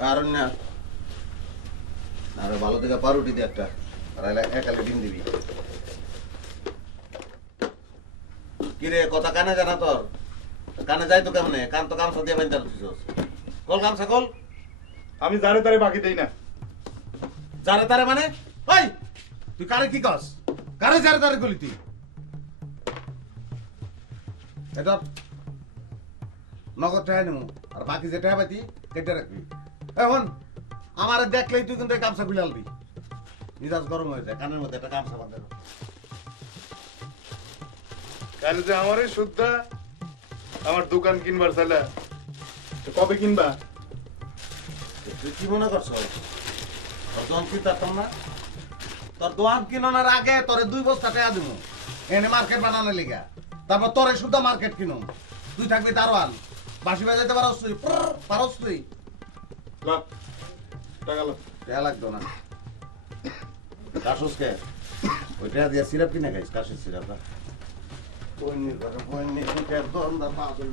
কারণ না আরে ভালো থেকে পাউরুটি দিয়ে একটা। আর একালে ডিম দিবি। কিরে কথা কানে জানা তোর? কানে যাই তো কেমনে? কান তো দিয়ে কল কল আমি জারে তারে বাকি দেই না। যারে তারে মানে? ওই তুই কারে কি কস? কারে যারে তারে গলি তুই? এটা নগদ টাকা নেব আর বাকি যে টাকা পাইতি কেটে রাখবি। এখন আমার দেখলেই তুই কিন্তু গামছা বিলালবি মিজাজ গরম হয়ে যায় কানের মধ্যে একটা গামছা বাঁধা। কাল যে আমারে শুদ্ধা আমার দোকান কিনবার চাইলা কবে কিনবা? তুই কি মনে করছ? দোকান কিনতাম না। তোর দোকান কিনানোর আগে তোরে দুই বস্তা টাকা দিব এনে মার্কেট বানানোর লিগা। তারপর তোরে শুদ্ধ মার্কেট কিনো তুই থাকবি দারোয়ান। বাসি বাজাইতে পারস তুই? পারস তুই? টাকা টাকা লাগতো না। কাশুস কে ওই টাকা দিয়ে সিরাপ কিনে খাইস কাশির সিরাপ পনির পনির দন্দা পাগল